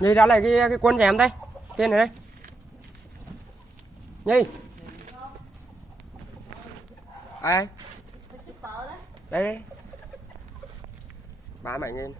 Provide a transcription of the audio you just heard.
Nhi ra lại cái quân cho em đây. Tiền này đây. Nhi. Ai? Đây. 37.000.